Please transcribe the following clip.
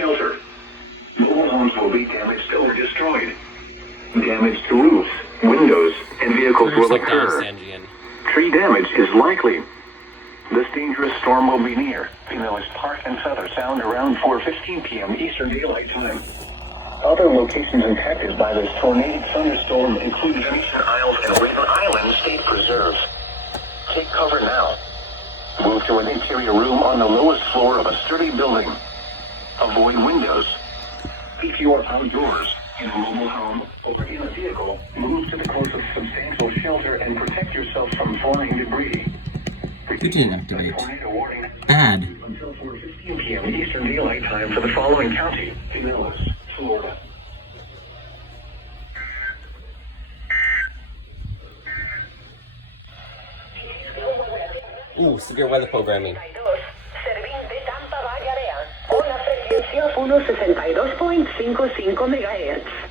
shelter. Mobile homes will be damaged or destroyed. Damage to roofs, windows, and vehicles will occur. Tree damage is likely. This dangerous storm will be near Pinellas Park and Feather Sound around 4:15 p.m. Eastern Daylight Time. Other locations impacted by this tornadic thunderstorm include Venetian Isles and Raven Island State Preserves. Take cover now. Move to an interior room on the lowest floor of a sturdy building. Avoid windows. If you are outdoors, in a mobile home, or in a vehicle, move to the closest substantial shelter and protect yourself from flying debris. Begin activate. Add. Until 4:15 p.m. Eastern Daylight Time for the following county: Pinellas, Florida. Severe weather programming. 162.55 MHz.